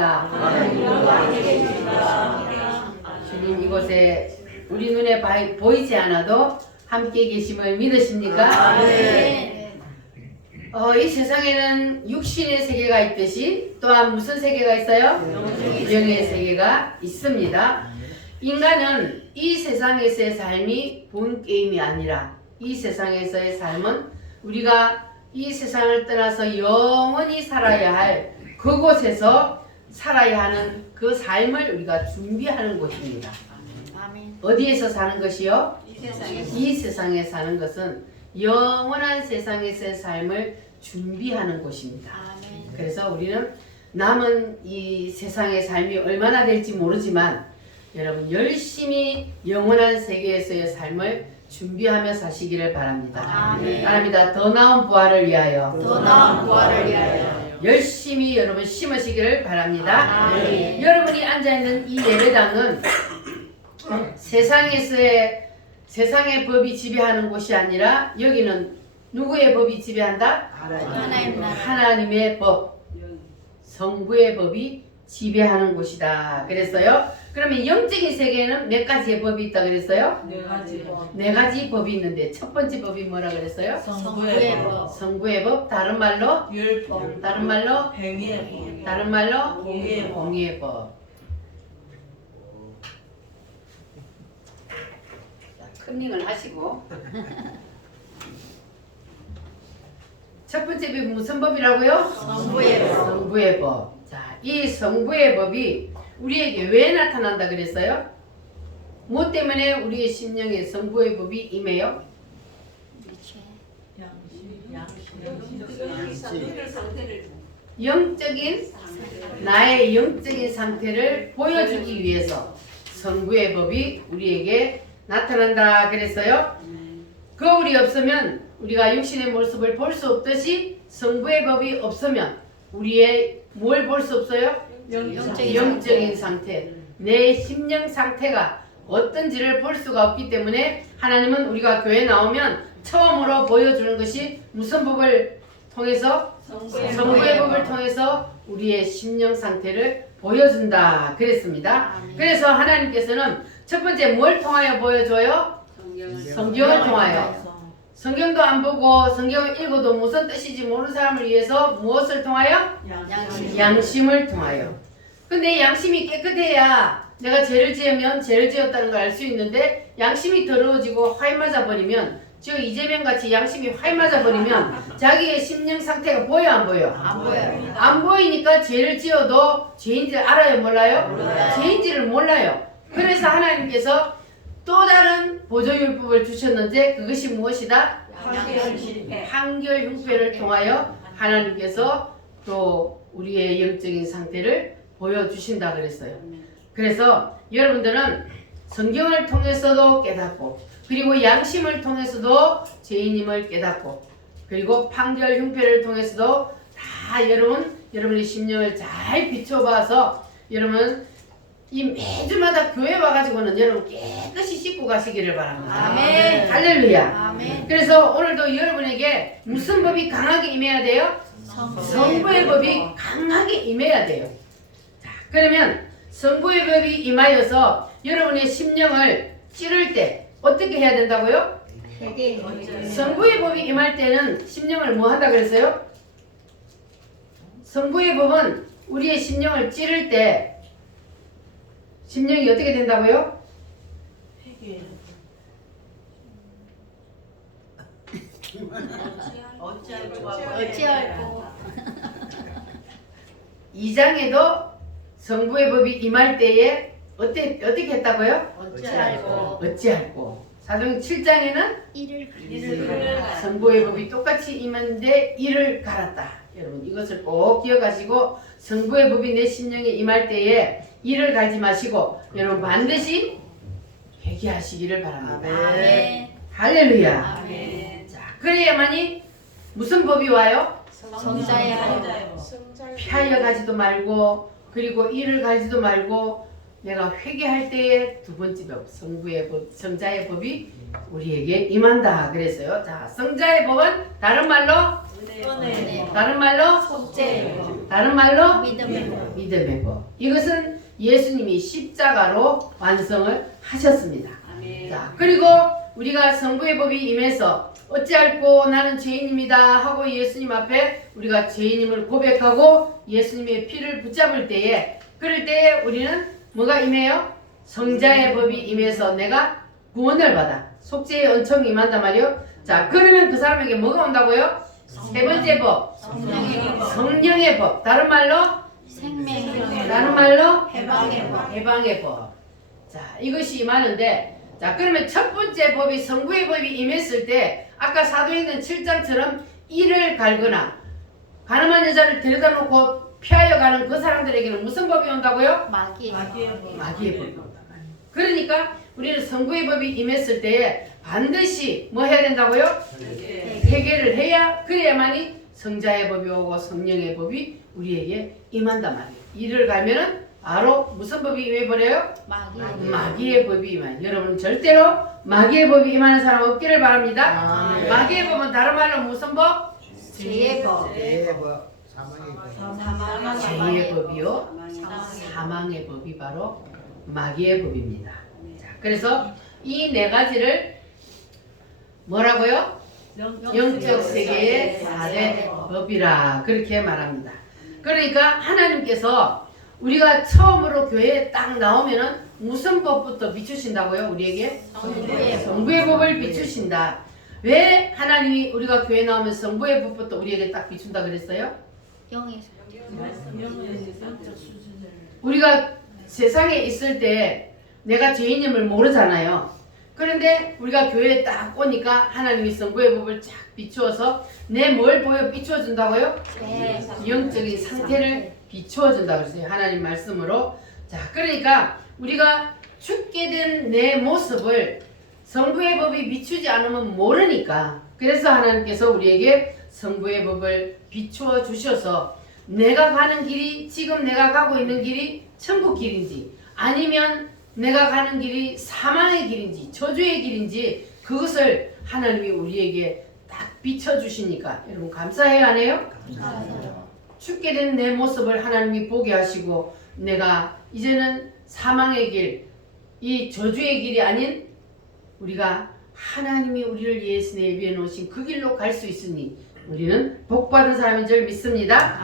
계십니다. 주님 이곳에 우리 눈에 보이지 않아도 함께 계심을 믿으십니까? 이 세상에는 육신의 세계가 있듯이 또한 무슨 세계가 있어요? 영의 세계가 있습니다. 인간은 이 세상에서의 삶이 본 게임이 아니라 이 세상에서의 삶은 우리가 이 세상을 떠나서 영원히 살아야 할 그곳에서 살아야 하는 그 삶을 우리가 준비하는 곳입니다. 어디에서 사는 것이요? 이 세상에 사는 것은 영원한 세상에서의 삶을 준비하는 곳입니다. 그래서 우리는 남은 이 세상의 삶이 얼마나 될지 모르지만 여러분 열심히 영원한 세계에서의 삶을 준비하며 사시기를 바랍니다. 바랍니다. 더 나은 부활을 위하여. 열심히 여러분 심으시기를 바랍니다. 여러분이 앉아있는 이 예배당은 세상의 법이 지배하는 곳이 아니라 여기는 누구의 법이 지배한다? 하나님의 법, 성부의 법이 지배하는 곳이다. 그랬어요. 그러면 영적인 세계에는 몇 가지의 법이 있다 그랬어요? 네 가지 법이 있는데 첫 번째 법이 뭐라 그랬어요? 성부의 법. 다른 말로 율법. 다른 말로 행위의 법. 다른 말로 공의의 법. 컨닝을 하시고 첫 번째 법이 무슨 법이라고요? 성부의 법. 자, 이 성부의 법이 우리에게 왜 나타난다 그랬어요? 뭐 때문에 우리의 심령에 성부의 법이 임해요? 나의 영적인 상태를 보여주기 위해서 성부의 법이 우리에게 나타난다 그랬어요. 거울이 없으면 우리가 육신의 모습을 볼 수 없듯이 성부의 법이 없으면 우리의 뭘 볼 수 없어요? 영적인 상태, 내 심령 상태가 어떤지를 볼 수가 없기 때문에 하나님은 우리가 교회 나오면 처음으로 보여주는 것이 무슨 법을 통해서? 성부의 법을 통해서 우리의 심령 상태를 보여준다 그랬습니다. 그래서 하나님께서는 첫 번째 뭘 통하여 보여줘요? 성경을 통하여. 성경도 안 보고 성경을 읽어도 무슨 뜻인지 모르는 사람을 위해서 무엇을 통하여? 양심을 통하여. 근데 양심이 깨끗해야 내가 죄를 지으면 죄를 지었다는 걸 알 수 있는데 양심이 더러워지고 화이 맞아 버리면 즉 이재명 같이 양심이 화이 맞아 버리면 자기의 심령 상태가 보여 안 보여? 안 보여요. 안 보이니까 죄를 지어도 죄인지를 알아요 몰라요? 죄인지를 몰라요. 그래서 하나님께서 또 다른 보조율법을 주셨는데 그것이 무엇이다? 판결 흉패를 통하여 하나님께서 또 우리의 영적인 상태를 보여주신다 그랬어요. 그래서 여러분들은 성경을 통해서도 깨닫고 그리고 양심을 통해서도 죄인임을 깨닫고 그리고 판결 흉패를 통해서도 다 여러분의 심령을 잘 비춰봐서 여러분 이 매주마다 교회 와가지고는 여러분 깨끗이 씻고 가시기를 바랍니다. 아멘. 할렐루야. 아멘. 그래서 오늘도 여러분에게 무슨 법이 강하게 임해야 돼요? 성부의 법이 강하게 임해야 돼요. 자, 그러면 성부의 법이 임하여서 여러분의 심령을 찌를 때 어떻게 해야 된다고요? 성부의 법이 임할 때는 심령을 뭐 한다 그랬어요? 성부의 법은 우리의 심령을 찌를 때 심령이 어떻게 된다고요? 어찌할꼬 2장에도 성부의 법이 임할 때에 어떻게 했다고요? 어찌할꼬 사도행 7장에는 이를 성부의 법이 똑같이 임했는데 이를 갈았다. 여러분 이것을 꼭 기억하시고 성부의 법이 내 심령에 임할 때에 이를 갈지 마시고 여러분 반드시 회개하시기를 바랍니다. 아멘. 할렐루야. 아멘. 자, 그래야만이 무슨 법이 와요? 성자의 피하여 가지도 말고 그리고 이를 가지도 말고 내가 회개할 때에 두 번째 법 성부의 법, 성자의 법이 우리에게 임한다 그랬어요. 자, 성자의 법은 다른 말로 속죄. 다른 말로 믿음의 법. 믿음의 법. 이것은 예수님이 십자가로 완성을 하셨습니다. 자, 그리고 우리가 성부의 법이 임해서 어찌할꼬 나는 죄인입니다 하고 예수님 앞에 우리가 죄인임을 고백하고 예수님의 피를 붙잡을 때에 그럴 때에 우리는 뭐가 임해요? 성자의 법이 임해서 내가 구원을 받아 속죄의 은총이 임한단 말이요. 자, 그러면 그 사람에게 뭐가 온다고요? 세 번째 법, 성령의 법. 다른 말로 생명의 법. 다른 말로 해방의 법. 해방의 법. 자, 이것이 임하는데, 자, 그러면 첫 번째 법이 성부의 법이 임했을 때 아까 사도행전 7장처럼 이를 갈거나 가늠한 여자를 데려다 놓고 피하여 가는 그 사람들에게는 무슨 법이 온다고요? 마귀의 법. 마귀의 법이 온다. 그러니까 우리는 성부의 법이 임했을 때에 반드시 뭐 해야 된다고요? 회개를 해야 그래야만이 성자의 법이 오고 성령의 법이 우리에게 임한단 말이에요. 이를 가면은 바로 무슨 법이 임해버려요? 마귀의 법이 임해요. 여러분 절대로 마귀의 법이 임하는 사람 없기를 바랍니다. 마귀의 법은 다른 말로 무슨 법? 죄의 법. 죄의 법, 사망의 법. 죄의 법이요. 사망의 법이 바로 마귀의 법입니다. 자, 그래서 이 네 가지를 뭐라고요? 영적 세계의 4대 법이라 그렇게 말합니다. 그러니까 하나님께서 우리가 처음으로 교회에 딱 나오면은 무슨 법부터 비추신다고요? 우리에게? 성부의 법을 비추신다. 왜 하나님이 우리가 교회 나오면 성부의 법부터 우리에게 딱 비춘다 그랬어요? 영의 우리가 세상에 있을 때 내가 죄인임을 모르잖아요. 그런데 우리가 교회에 딱 오니까 하나님이 성부의 법을 쫙 비추어서 내 뭘 보여 비추어 준다고요? 영적인 상태를 비추어 준다 그랬어요. 하나님 말씀으로. 자, 그러니까 우리가 죽게 된 내 모습을 성부의 법이 비추지 않으면 모르니까 그래서 하나님께서 우리에게 성부의 법을 비추어 주셔서 내가 가는 길이 지금 내가 가고 있는 길이 천국 길인지 아니면 내가 가는 길이 사망의 길인지 저주의 길인지 그것을 하나님이 우리에게 딱 비춰주시니까 여러분 감사해야 하네요? 죽게 된 내 모습을 하나님이 보게 하시고 내가 이제는 사망의 길, 이 저주의 길이 아닌 우리가 하나님이 우리를 예비해 놓으신 그 길로 갈 수 있으니 우리는 복받은 사람인 줄 믿습니다.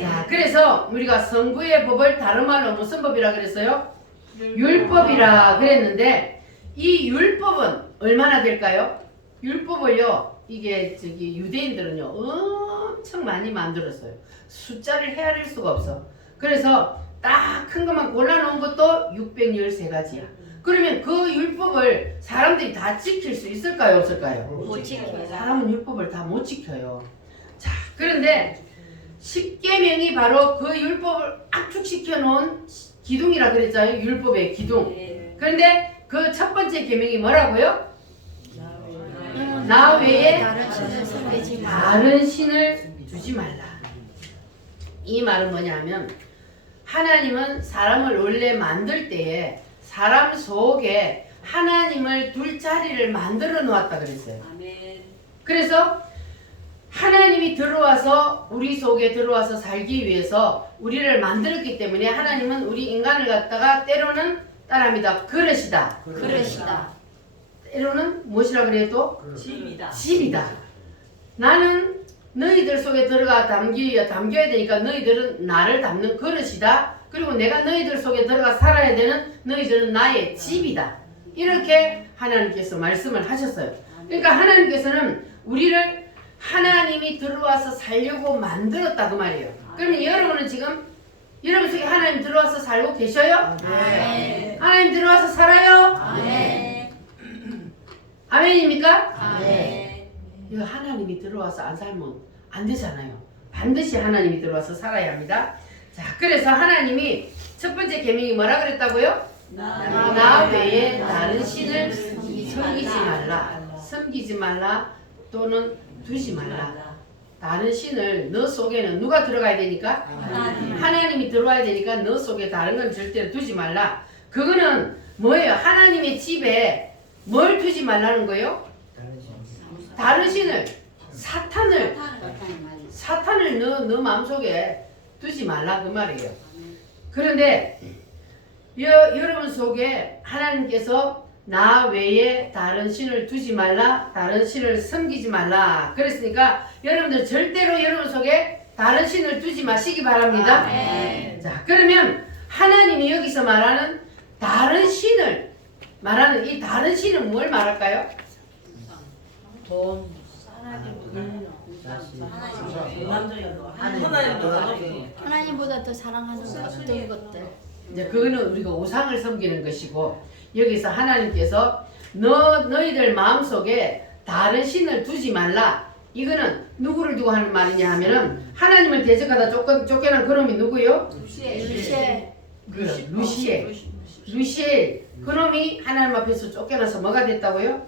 자, 그래서 우리가 성부의 법을 다른 말로 무슨 법이라 그랬어요? 율법이라 그랬는데 이 율법은 얼마나 될까요? 율법을요 이게 유대인들은요 엄청 많이 만들었어요. 숫자를 헤아릴 수가 없어. 그래서 딱 큰 것만 골라놓은 것도 613가지야. 그러면 그 율법을 사람들이 다 지킬 수 있을까요 없을까요? 못 지켜요. 사람은 율법을 다 못 지켜요. 자, 그런데 십계명이 바로 그 율법을 압축시켜 놓은 기둥이라 그랬잖아요. 율법의 기둥. 그런데 그 첫 번째 계명이 뭐라고요? 나 외에 다른 신을 섬기지 마. 다른 신을 두지 말라. 이 말은 뭐냐 하면 하나님은 사람을 원래 만들 때에 사람 속에 하나님을 둘 자리를 만들어 놓았다 그랬어요. 그래서 하나님이 들어와서 우리 속에 들어와서 살기 위해서 우리를 만들었기 때문에 하나님은 우리 인간을 갖다가 때로는 따라합니다. 그릇이다. 그릇이다. 때로는 무엇이라 그래요 또? 집이다. 집이다. 나는 너희들 속에 들어가 담겨야 되니까 너희들은 나를 담는 그릇이다. 그리고 내가 너희들 속에 들어가 살아야 되는 너희들은 나의 집이다. 이렇게 하나님께서 말씀을 하셨어요. 그러니까 하나님께서는 우리를 하나님이 들어와서 살려고 만들었다 그 말이에요. 그러면 여러분은 지금 여러분 속에 하나님 들어와서 살고 계셔요? 아멘. 하나님 들어와서 살아요? 아멘. 아멘입니까? 아멘. 이거 하나님이 들어와서 안 살면 안 되잖아요. 반드시 하나님이 들어와서 살아야 합니다. 자, 그래서 하나님이 첫 번째 계명이 뭐라 그랬다고요? 나 외에 다른 신을 섬기지 말라. 섬기지 말라 또는 두지 말라. 다른 신을 너 속에는 누가 들어가야 되니까? 하나님이 들어와야 되니까 너 속에 다른 건 절대로 두지 말라. 그거는 뭐예요? 하나님의 집에 뭘 두지 말라는 거예요? 다른 신을 사탄을 너 마음속에 두지 말라 그 말이에요. 그런데 여러분 속에 하나님께서 나 외에 다른 신을 두지 말라, 다른 신을 섬기지 말라 그랬으니까 여러분들 절대로 여러분 속에 다른 신을 두지 마시기 바랍니다. 아멘. 자, 그러면 하나님이 여기서 말하는 다른 신을 말하는 이 다른 신은 뭘 말할까요? 돈, 자식, 하나님보다 더 사랑하는 어떤 것들. 이제 그거는 우리가 우상을 섬기는 것이고 여기서 하나님께서 너희들 마음속에 다른 신을 두지 말라. 이거는 누구를 두고 하는 말이냐 하면은 하나님을 대적하다 쫓겨난 그놈이 누구요? 루시엘. 루시엘 그놈이 하나님 앞에서 쫓겨나서 뭐가 됐다고요?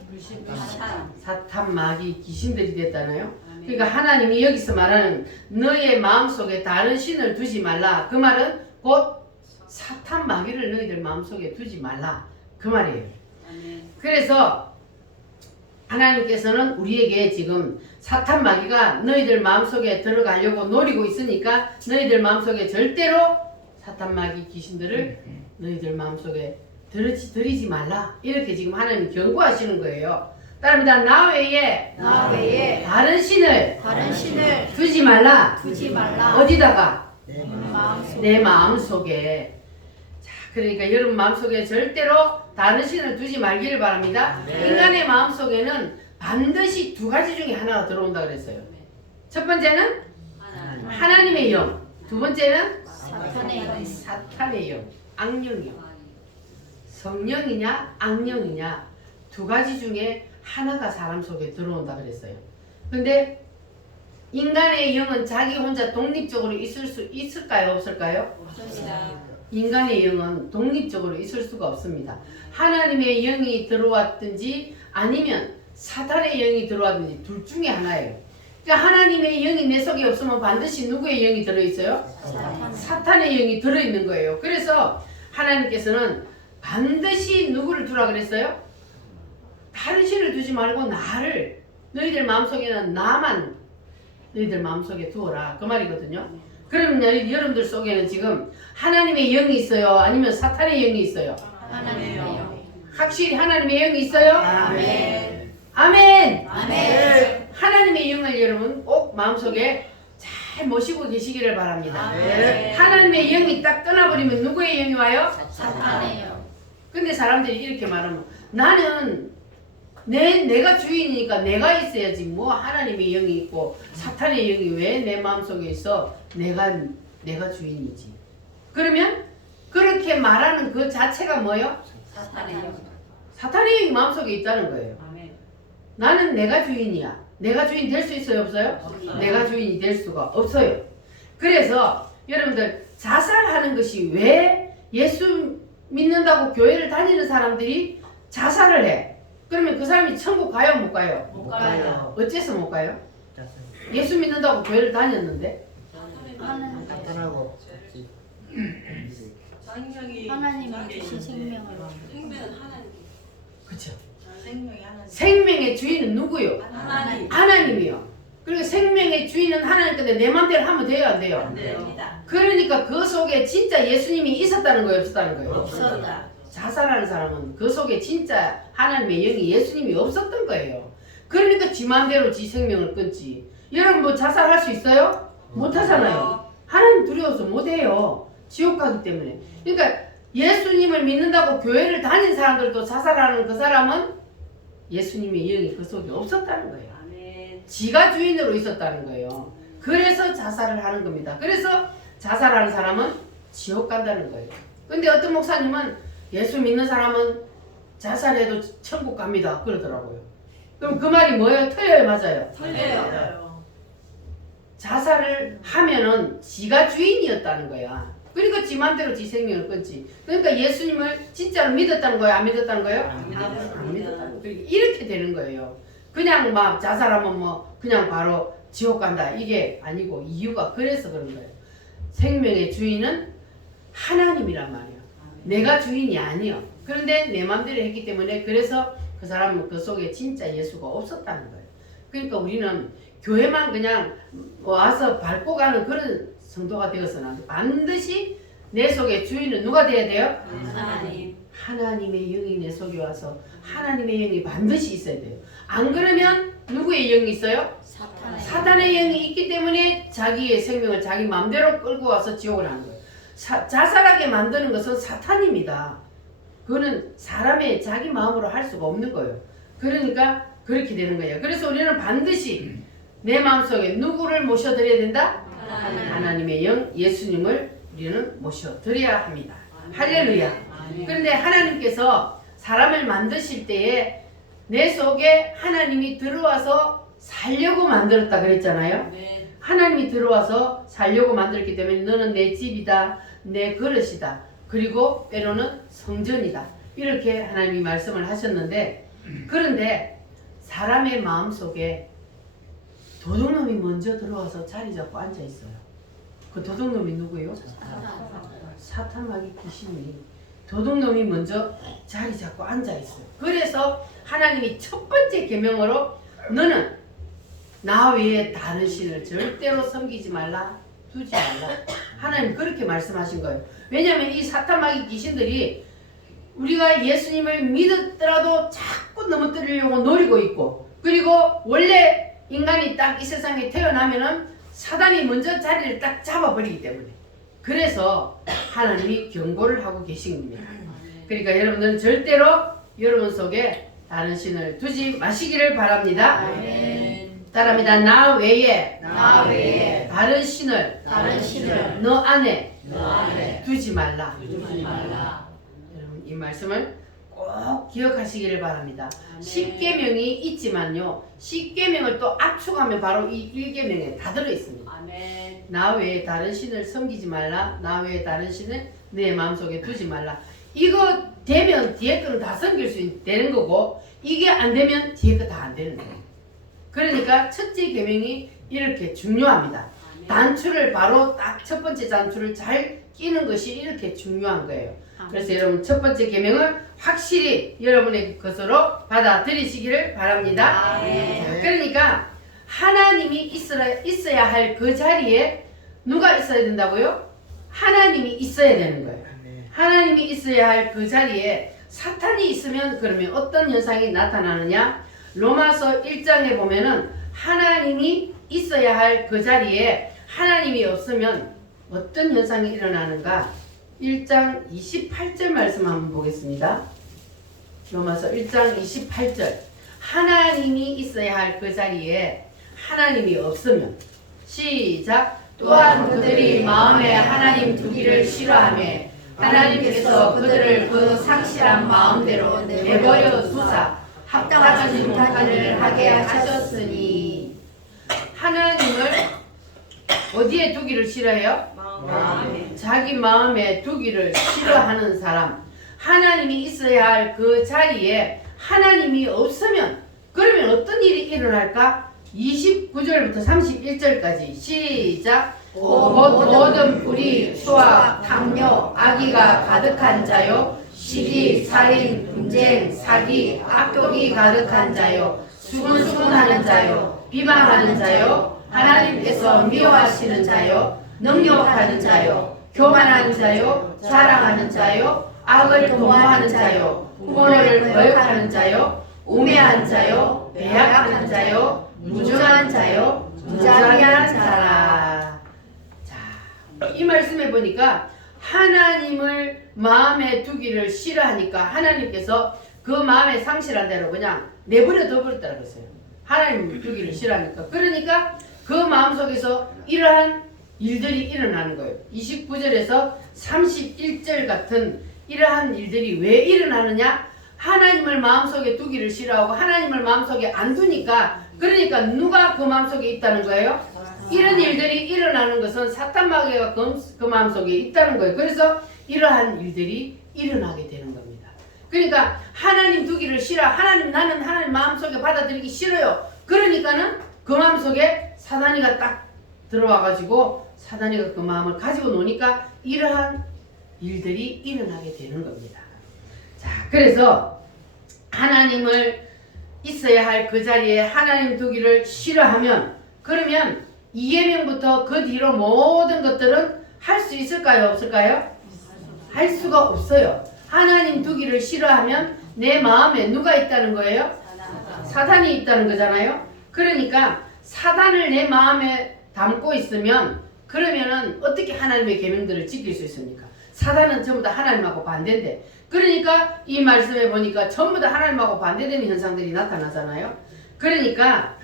사탄 마귀 귀신들이 됐다나요? 그러니까 하나님이 여기서 말하는 너의 마음속에 다른 신을 두지 말라. 그 말은 곧 사탄 마귀를 너희들 마음속에 두지 말라. 그 말이에요. 그래서 하나님께서는 우리에게 지금 사탄 마귀가 너희들 마음속에 들어가려고 노리고 있으니까 너희들 마음속에 절대로 사탄 마귀 귀신들을 너희들 마음속에 들이지 말라. 이렇게 지금 하나님 경고하시는 거예요. 따릅니다. 나 외에 다른 신을 두지 말라. 어디다가? 내 마음속에. 자, 그러니까 여러분 마음속에 절대로 다른 신을 두지 말기를 바랍니다. 인간의 마음속에는 반드시 두 가지 중에 하나가 들어온다 그랬어요. 첫 번째는 하나님의 영, 두 번째는 사탄의 영, 악령이요. 성령이냐 악령이냐 두 가지 중에 하나가 사람 속에 들어온다 그랬어요. 근데 인간의 영은 자기 혼자 독립적으로 있을 수 있을까요? 없을까요? 인간의 영은 독립적으로 있을 수가 없습니다. 하나님의 영이 들어왔든지 아니면 사탄의 영이 들어왔든지 둘 중에 하나예요. 그러니까 하나님의 영이 내 속에 없으면 반드시 누구의 영이 들어있어요? 사탄의 영이 들어있는 거예요. 그래서 하나님께서는 반드시 누구를 두라 그랬어요? 다른 신을 두지 말고 나를, 너희들 마음속에는 나만 너희들 마음속에 두어라 그 말이거든요. 그러면 여러분들 속에는 지금 하나님의 영이 있어요? 아니면 사탄의 영이 있어요? 하나님의 영. 확실히 하나님의 영이 있어요? 아멘. 아멘. 아멘. 하나님의 영을 여러분 꼭 마음속에 잘 모시고 계시기를 바랍니다. 아멘. 하나님의 영이 딱 떠나버리면 누구의 영이 와요? 사탄의 영. 근데 사람들이 이렇게 말하면 나는 내가 주인이니까 내가 있어야지 뭐 하나님의 영이 있고 사탄의 영이 왜 내 마음속에 있어? 내가 주인이지. 그러면 그렇게 말하는 그 자체가 뭐예요? 사탄의 영. 사탄의 영이 마음속에 있다는 거예요. 나는 내가 주인이야. 내가 주인 될 수 있어요? 없어요? 내가 주인이 될 수가 없어요. 그래서 여러분들 자살하는 것이 왜 예수 믿는다고 교회를 다니는 사람들이 자살을 해? 그러면 그 사람이 천국 가요? 못 가요? 못 가요. 어째서 못 가요? 자식, 예수 믿는다고 교회를 다녔는데 사탄하고 하나님이 주신 생명을. 그쵸? 생명이 하나님. 생명의 주인은 누구요? 하나님. 하나님이요. 그리고 생명의 주인은 하나님 건데 내 맘대로 하면 돼요? 안 돼요? 됩니다. 그러니까 그 속에 진짜 예수님이 있었다는 거예요? 없었다는 거예요? 없었다. 자살하는 사람은 그 속에 진짜 하나님의 영이 예수님이 없었던 거예요. 그러니까 지 맘대로 지 생명을 끊지. 여러분 뭐 자살할 수 있어요? 못 하잖아요. 하나님 두려워서 못 해요. 지옥 가기 때문에. 그러니까 예수님을 믿는다고 교회를 다닌 사람들도 자살하는 그 사람은 예수님의 영이 그 속에 없었다는 거예요. 지가 주인으로 있었다는 거예요. 그래서 자살을 하는 겁니다. 그래서 자살하는 사람은 지옥 간다는 거예요. 근데 어떤 목사님은 예수 믿는 사람은 자살해도 천국 갑니다 그러더라고요. 그럼 그 말이 뭐예요? 틀려요? 맞아요? 틀려요. 자살을 하면은 지가 주인이었다는 거야. 그러니까 지 맘대로 지 생명을 끊지. 그러니까 예수님을 진짜로 믿었다는 거예요? 안 믿었다는 거예요? 안 믿었다는 거예요. 이렇게 되는 거예요. 그냥 막 자살하면 뭐 그냥 바로 지옥 간다 이게 아니고 이유가 그래서 그런 거예요. 생명의 주인은 하나님이란 말이에요. 내가 주인이 아니요. 그런데 내 맘대로 했기 때문에 그래서 그 사람은 그 속에 진짜 예수가 없었다는 거예요. 그러니까 우리는 교회만 그냥 와서 밟고 가는 그런 성도가 되어서는 안 돼. 반드시 내 속에 주인은 누가 돼야 돼요? 하나님. 하나님의 영이 내 속에 와서 하나님의 영이 반드시 있어야 돼요. 안 그러면 누구의 영이 있어요? 사탄의. 사탄의 영이 있기 때문에 자기의 생명을 자기 마음대로 끌고 와서 지옥을 하는 거예요. 자살하게 만드는 것은 사탄입니다. 그거는 사람의 자기 마음으로 할 수가 없는 거예요. 그러니까 그렇게 되는 거예요. 그래서 우리는 반드시 내 마음속에 누구를 모셔드려야 된다? 하나님의 영, 예수님을 우리는 모셔드려야 합니다. 할렐루야. 그런데 하나님께서 사람을 만드실 때에 내 속에 하나님이 들어와서 살려고 만들었다 그랬잖아요. 하나님이 들어와서 살려고 만들었기 때문에 너는 내 집이다, 내 그릇이다, 그리고 때로는 성전이다, 이렇게 하나님이 말씀을 하셨는데, 그런데 사람의 마음속에 도둑놈이 먼저 들어와서 자리 잡고 앉아 있어요. 그 도둑놈이 누구예요? 사탄 마귀 귀신이 도둑놈이 먼저 자리 잡고 앉아 있어요. 그래서 하나님이 첫 번째 계명으로 너는 나 외에 다른 신을 절대로 섬기지 말라, 두지 말라. 하나님 그렇게 말씀하신 거예요. 왜냐하면 이 사탄 마귀 귀신들이 우리가 예수님을 믿었더라도 자꾸 넘어뜨리려고 노리고 있고, 그리고 원래 인간이 딱 이 세상에 태어나면은 사단이 먼저 자리를 딱 잡아버리기 때문에, 그래서 하나님이 경고를 하고 계신 겁니다. 그러니까 여러분들은 절대로 여러분 속에 다른 신을 두지 마시기를 바랍니다. 따라합니다. 나 외에 다른 신을 너 안에 두지 말라. 여러분 이 말씀을 꼭 기억하시기를 바랍니다. 10계명이 있지만요, 10계명을 또 압축하면 바로 이 1계명에 다 들어있습니다. 나 외에 다른 신을 섬기지 말라, 나 외에 다른 신을 내 마음속에 두지 말라. 이거 되면 뒤에 거는 다 섬길 수 되는 거고, 이게 안 되면 뒤에 거 다 안 되는 거예요. 그러니까 첫째 계명이 이렇게 중요합니다. 단추를 바로 딱 첫 번째 단추를 잘 끼는 것이 이렇게 중요한 거예요. 그래서 여러분 첫 번째 계명을 확실히 여러분의 것으로 받아들이시기를 바랍니다. 자, 그러니까 하나님이 있어야 할 그 자리에 누가 있어야 된다고요? 하나님이 있어야 되는 거예요. 하나님이 있어야 할 그 자리에 사탄이 있으면 그러면 어떤 현상이 나타나느냐? 로마서 1장에 보면은 하나님이 있어야 할 그 자리에 하나님이 없으면 어떤 현상이 일어나는가? 1장 28절 말씀 한번 보겠습니다. 로마서 1장 28절. 하나님이 있어야 할 그 자리에 하나님이 없으면, 시작. 또한 그들이 마음에 하나님 두기를 싫어하며 하나님께서 그들을 그 상실한 마음대로 내버려 두사 합당한 일을 하게 하셨으니. 하나님을 어디에 두기를 싫어해요? 자기 마음에 두기를 싫어하는 사람, 하나님이 있어야 할 그 자리에 하나님이 없으면 그러면 어떤 일이 일어날까? 29절부터 31절까지 시작. 곧 모든 불의, 수악, 당뇨, 악의가 가득한 자요, 시기, 살인, 분쟁, 사기, 악독이 가득한 자요, 수군수군하는 자요, 비방하는 자요, 하나님께서 미워하시는 자요, 능욕하는 자요, 교만하는 자요, 자랑하는 자요, 악을 도모하는 자요, 부모를 거역하는 자요, 우매한 자요, 배약한 자요, 무정한 자요, 무자비한 자라. 자, 이 말씀해 보니까 하나님을 마음에 두기를 싫어하니까 하나님께서 그 마음에 상실한 대로 그냥 내버려 둬버렸다고 했어요. 하나님을 두기를 싫어하니까. 그러니까 그 마음속에서 이러한 일들이 일어나는 거예요. 29절에서 31절 같은 이러한 일들이 왜 일어나느냐? 하나님을 마음속에 두기를 싫어하고 하나님을 마음속에 안 두니까, 그러니까 누가 그 마음속에 있다는 거예요? 이런 일들이 일어나는 것은 사탄 마귀가 그 마음속에 있다는 거예요. 그래서 이러한 일들이 일어나게 되는 겁니다. 그러니까 하나님 두기를 싫어, 나는 하나님 마음속에 받아들이기 싫어요. 그러니까는 그 마음속에 사단이가 딱 들어와가지고 사단이가 그 마음을 가지고 노니까 이러한 일들이 일어나게 되는 겁니다. 자, 그래서 하나님을 있어야 할 그 자리에 하나님 두기를 싫어하면, 그러면 이계명부터 그 뒤로 모든 것들은 할 수 있을까요? 없을까요? 할 수가 없어요. 하나님 두기를 싫어하면 내 마음에 누가 있다는 거예요? 사단이 있다는 거잖아요. 그러니까 사단을 내 마음에 담고 있으면 그러면은 어떻게 하나님의 계명들을 지킬 수 있습니까? 사단은 전부 다 하나님하고 반대인데, 그러니까 이 말씀에 보니까 전부 다 하나님하고 반대되는 현상들이 나타나잖아요. 그러니까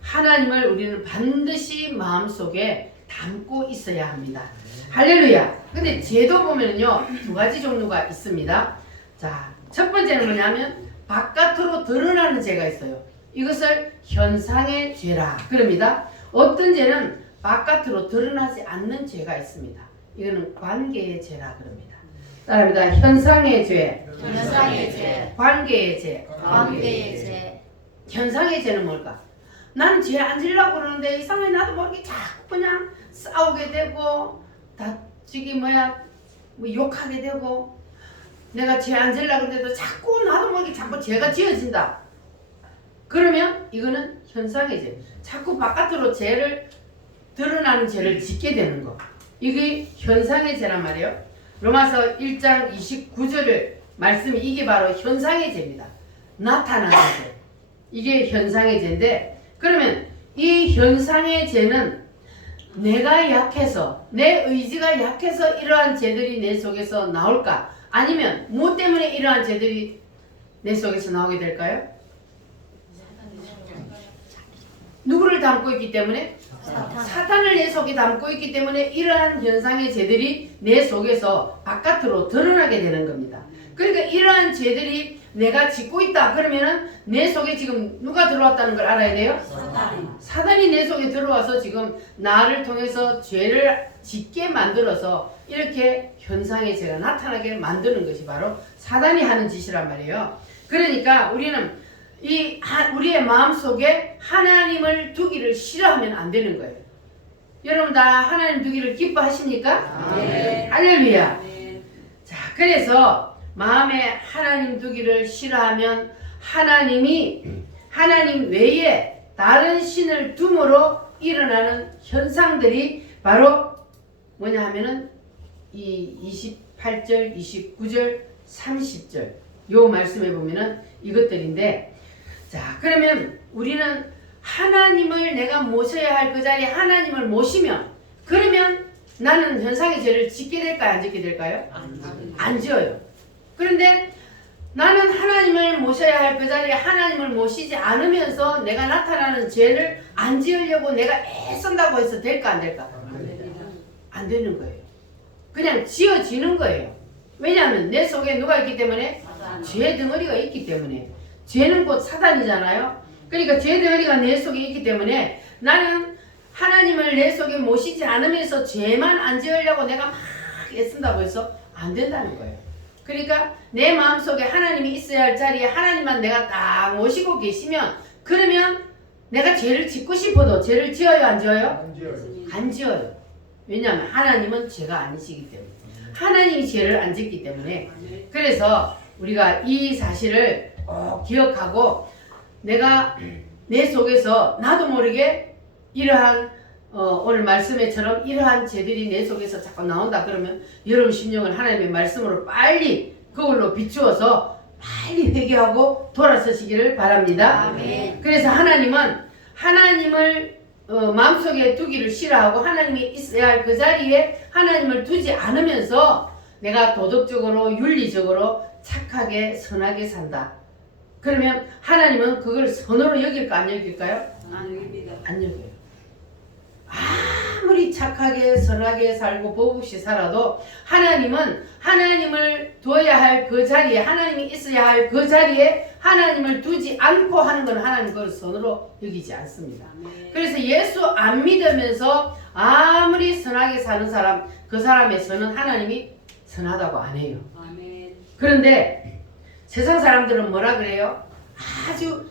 하나님을 우리는 반드시 마음속에 담고 있어야 합니다. 할렐루야. 근데 죄도 보면요, 두 가지 종류가 있습니다. 자, 첫 번째는 뭐냐면 바깥으로 드러나는 죄가 있어요. 이것을 현상의 죄라 그럽니다. 어떤 죄는 바깥으로 드러나지 않는 죄가 있습니다. 이거는 관계의 죄라 그럽니다. 따라합니다. 현상의 죄, 현상의 죄, 관계의 죄. 관계의 죄. 현상의 죄는 뭘까? 나는 죄 안 지려고 그러는데 이상하게 나도 모르게 자꾸 그냥 싸우게 되고 뭐 욕하게 되고, 내가 죄 안 지려고 그러는데도 자꾸 나도 모르게 자꾸 죄가 지어진다. 그러면 이거는 현상의 죄. 자꾸 바깥으로 죄를 드러나는 죄를 짓게 되는 거. 이게 현상의 죄란 말이에요. 로마서 1장 29절을 말씀이 이게 바로 현상의 죄입니다. 나타나는 죄. 이게 현상의 죄인데, 그러면 이 현상의 죄는 내가 약해서, 내 의지가 약해서 이러한 죄들이 내 속에서 나올까? 아니면 무엇 때문에 이러한 죄들이 내 속에서 나오게 될까요? 누구를 담고 있기 때문에? 사탄을 내 속에 담고 있기 때문에 이러한 현상의 죄들이 내 속에서 바깥으로 드러나게 되는 겁니다. 그러니까 이러한 죄들이 내가 짓고 있다 그러면은 내 속에 지금 누가 들어왔다는 걸 알아야 돼요? 사단이 내 속에 들어와서 지금 나를 통해서 죄를 짓게 만들어서 이렇게 현상의 죄가 나타나게 만드는 것이 바로 사단이 하는 짓이란 말이에요. 그러니까 우리는 우리의 마음속에 하나님을 두기를 싫어하면 안 되는 거예요. 여러분 다 하나님 두기를 기뻐하십니까? 네. 할렐루야. 자, 그래서 마음에 하나님 두기를 싫어하면 하나님 외에 다른 신을 둠으로 일어나는 현상들이 바로 뭐냐 하면은 이 28절, 29절, 30절 요 말씀에 보면은 이것들인데, 자, 그러면 우리는 하나님을 내가 모셔야 할 그 자리에 하나님을 모시면, 그러면 나는 현상의 죄를 짓게 될까요? 안 짓게 될까요? 안 지어요. 그런데 나는 하나님을 모셔야 할 그 자리에 하나님을 모시지 않으면서 내가 나타나는 죄를 안 지으려고 내가 애쓴다고 해서 될까 안 될까? 안 되는 거예요. 그냥 지어지는 거예요. 왜냐하면 내 속에 누가 있기 때문에? 죄 덩어리가 있기 때문에. 죄는 곧 사단이잖아요. 그러니까 죄 덩어리가 내 속에 있기 때문에 나는 하나님을 내 속에 모시지 않으면서 죄만 안 지으려고 내가 막 애쓴다고 해서 안 된다는 거예요. 그러니까 내 마음속에 하나님이 있어야 할 자리에 하나님만 내가 딱 모시고 계시면, 그러면 내가 죄를 짓고 싶어도 죄를 지어요 안 지어요? 안 지어요. 왜냐하면 하나님은 죄가 아니시기 때문에, 하나님이 죄를 안 짓기 때문에. 그래서 우리가 이 사실을 꼭 기억하고, 내가 내 속에서 나도 모르게 이러한 오늘 말씀에처럼 이러한 죄들이 내 속에서 자꾸 나온다 그러면 여러분 심령을 하나님의 말씀으로 빨리 그걸로 비추어서 빨리 회개하고 돌아서시기를 바랍니다. 아멘. 그래서 하나님은 하나님을 마음속에 두기를 싫어하고 하나님이 있어야 할 그 자리에 하나님을 두지 않으면서 내가 도덕적으로 윤리적으로 착하게 선하게 산다. 그러면 하나님은 그걸 선으로 여길까 안 여길까요? 안 여겨요. 아무리 착하게 선하게 살고 복 없이 살아도 하나님은 하나님을 둬야 할 그 자리에, 하나님이 있어야 할 그 자리에 하나님을 두지 않고 하는 건 하나님 그걸 선으로 여기지 않습니다. 그래서 예수 안 믿으면서 아무리 선하게 사는 사람, 그 사람의 선은 하나님이 선하다고 안 해요. 그런데 세상 사람들은 뭐라 그래요? 아주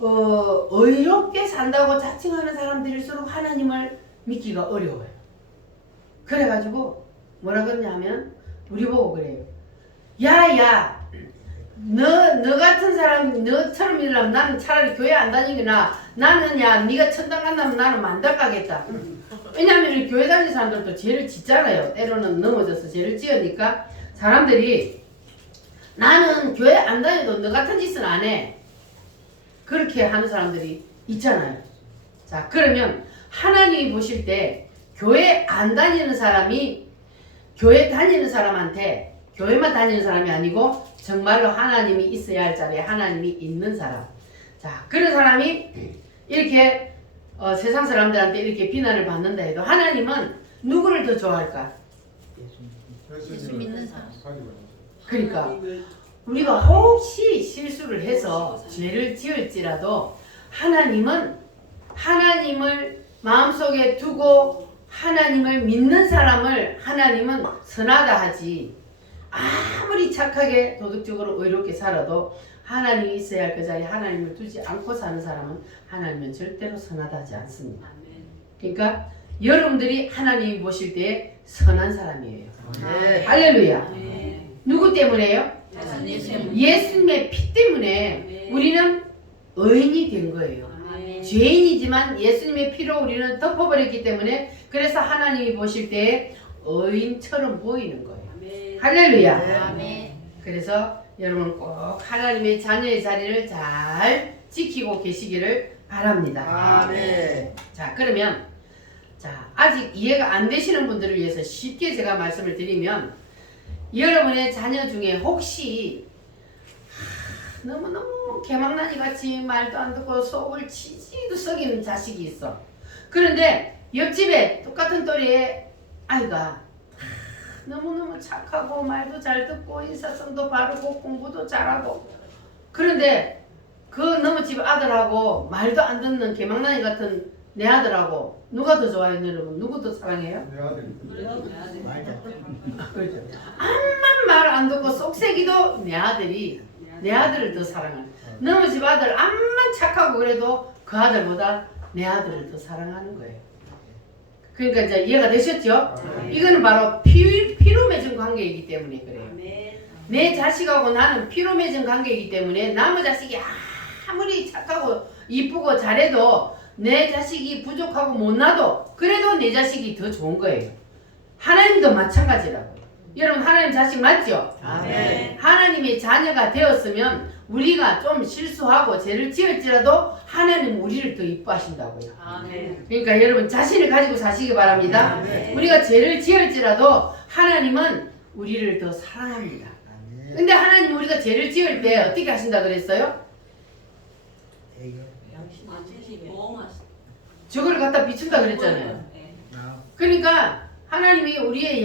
의롭게 산다고 자칭하는 사람들일수록 하나님을 믿기가 어려워요. 그래가지고 뭐라 그러냐면 우리 보고 그래요. 야야, 너 같은 사람, 너처럼 일하면 나는 차라리 교회 안 다니거나 나는 네가 천당 간다면 나는 만달 가겠다. 왜냐하면 이 교회 다니는 사람들도 죄를 짓잖아요. 때로는 넘어져서 죄를 지으니까 사람들이 나는 교회 안 다녀도 너 같은 짓은 안 해. 그렇게 하는 사람들이 있잖아요. 자, 그러면 하나님이 보실 때 교회 안 다니는 사람이 교회 다니는 사람한테 교회만 다니는 사람이 아니고 정말로 하나님이 있어야 할 자리에 하나님이 있는 사람. 자, 그런 사람이 이렇게 세상 사람들한테 이렇게 비난을 받는다 해도 하나님은 누구를 더 좋아할까? 예수 믿는 사람. 그러니까 우리가 혹시 실수를 해서 죄를 지을지라도 하나님은 하나님을 마음속에 두고 하나님을 믿는 사람을 하나님은 선하다 하지, 아무리 착하게 도덕적으로 의롭게 살아도 하나님이 있어야 할 그 자리에 하나님을 두지 않고 사는 사람은 하나님은 절대로 선하다 하지 않습니다. 그러니까 여러분들이 하나님이 보실 때 선한 사람이에요. 네. 할렐루야. 네. 누구 때문에요? 예수님의 피 때문에 우리는 의인이 된 거예요. 죄인이지만 예수님의 피로 우리는 덮어버렸기 때문에 그래서 하나님이 보실 때 의인처럼 보이는 거예요. 할렐루야. 아멘. 그래서 여러분 꼭 하나님의 자녀의 자리를 잘 지키고 계시기를 바랍니다. 아멘. 자, 그러면 아직 이해가 안 되시는 분들을 위해서 쉽게 제가 말씀을 드리면, 여러분의 자녀 중에 혹시 너무너무 개망나니 같이 말도 안 듣고 속을 치지도 썩이는 자식이 있어. 그런데 옆집에 똑같은 또래의 아이가 너무너무 착하고 말도 잘 듣고 인사성도 바르고 공부도 잘하고, 그런데 그 너무 집 아들하고 말도 안 듣는 개망나니 같은 내 아들하고 누가 더 좋아요, 여러분? 누구 더 사랑해요? 내 아들. 말자. 그렇죠. 암만 말 안 듣고 쏙새기도 내 아들을 더 사랑하는. 너무 집 아들 암만 착하고 그래도 그 아들보다 내 아들을 더 사랑하는 거예요. 그러니까 이제 이해가 되셨죠? 이거는 바로 피로 맺은 관계이기 때문에 그래요. 내 자식하고 나는 피로 맺은 관계이기 때문에 남의 자식이 아무리 착하고 이쁘고 잘해도 내 자식이 부족하고 못나도 그래도 내 자식이 더 좋은 거예요. 하나님도 마찬가지라고요. 여러분, 하나님 자식 맞죠? 아멘. 하나님의 자녀가 되었으면 우리가 좀 실수하고 죄를 지을지라도 하나님 우리를 더 이뻐하신다고요. 그러니까 여러분 자신을 가지고 사시기 바랍니다. 아멘. 우리가 죄를 지을지라도 하나님은 우리를 더 사랑합니다. 아멘. 근데 하나님 우리가 죄를 지을 때 어떻게 하신다 그랬어요? 저거를 갖다 비춘다 그랬잖아요. 그러니까 하나님이 우리의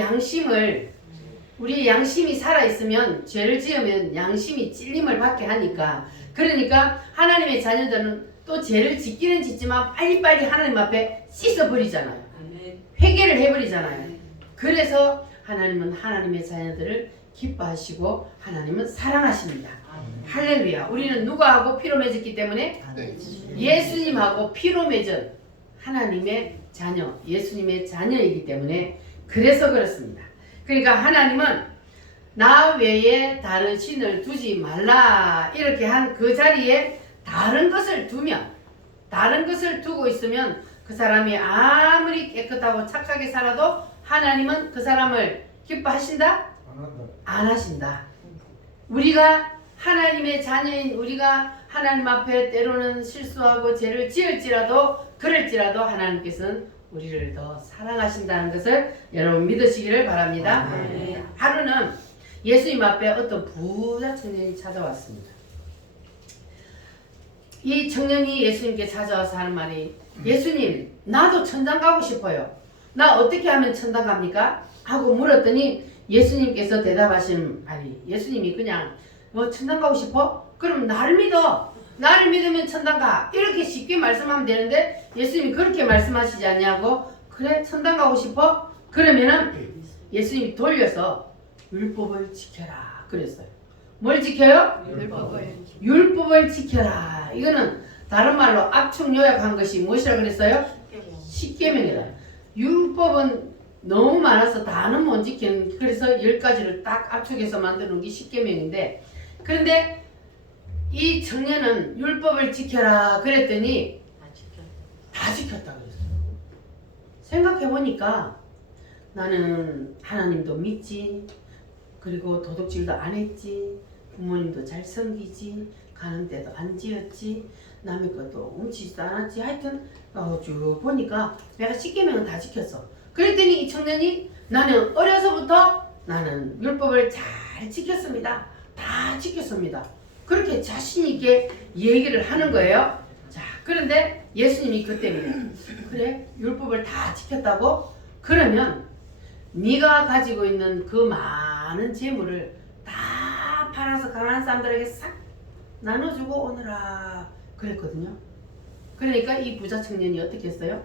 양심이 살아있으면 죄를 지으면 양심이 찔림을 받게 하니까, 그러니까 하나님의 자녀들은 또 죄를 짓기는 짓지만 빨리빨리 하나님 앞에 씻어버리잖아요. 회개를 해버리잖아요. 그래서 하나님은 하나님의 자녀들을 기뻐하시고 하나님은 사랑하십니다. 할렐루야. 우리는 누구하고 피로 맺었기 때문에? 예수님하고 피로 맺은 하나님의 자녀, 예수님의 자녀이기 때문에 그래서 그렇습니다. 그러니까 하나님은 나 외에 다른 신을 두지 말라 이렇게 한 그 자리에 다른 것을 두고 있으면 그 사람이 아무리 깨끗하고 착하게 살아도 하나님은 그 사람을 기뻐하신다? 안 하신다. 우리가 하나님의 자녀인 우리가 하나님 앞에 때로는 실수하고 죄를 지을지라도 그럴지라도 하나님께서는 우리를 더 사랑하신다는 것을 여러분 믿으시기를 바랍니다. 하루는 예수님 앞에 어떤 부자 청년이 찾아왔습니다. 이 청년이 예수님께 찾아와서 하는 말이, 예수님, 나도 천당 가고 싶어요. 나 어떻게 하면 천당 갑니까? 하고 물었더니 예수님께서 대답하시는 말이, 예수님이 그냥 너 천당 가고 싶어? 그럼 나를 믿어. 나를 믿으면 천당 가. 이렇게 쉽게 말씀하면 되는데 예수님이 그렇게 말씀하시지 않냐고, 그래 천당 가고 싶어? 그러면은 예수님이 돌려서 율법을 지켜라 그랬어요. 뭘 지켜요? 율법을 지켜라. 이거는 다른 말로 압축 요약한 것이 무엇이라고 그랬어요? 십계명이다. 율법은 너무 많아서 다는 못 지키는, 그래서 10가지를 딱 압축해서 만드는 게 십계명인데, 그런데 이 청년은 율법을 지켜라 그랬더니 다 지켰다 그랬어요. 생각해보니까 나는 하나님도 믿지, 그리고 도둑질도 안 했지, 부모님도 잘 섬기지, 가는 데도 안 지었지, 남의 것도 훔치지도 않았지. 하여튼 쭉 보니까 내가 10계명은 다 지켰어. 그랬더니 이 청년이 나는 어려서부터 나는 율법을 잘 지켰습니다. 다 지켰습니다. 그렇게 자신 있게 얘기를 하는 거예요. 자, 그런데 예수님이 그때문에 그래? 율법을 다 지켰다고? 그러면 네가 가지고 있는 그 많은 재물을 다 팔아서 가난한 사람들에게 싹 나눠주고 오너라 그랬거든요. 그러니까 이 부자 청년이 어떻게 했어요?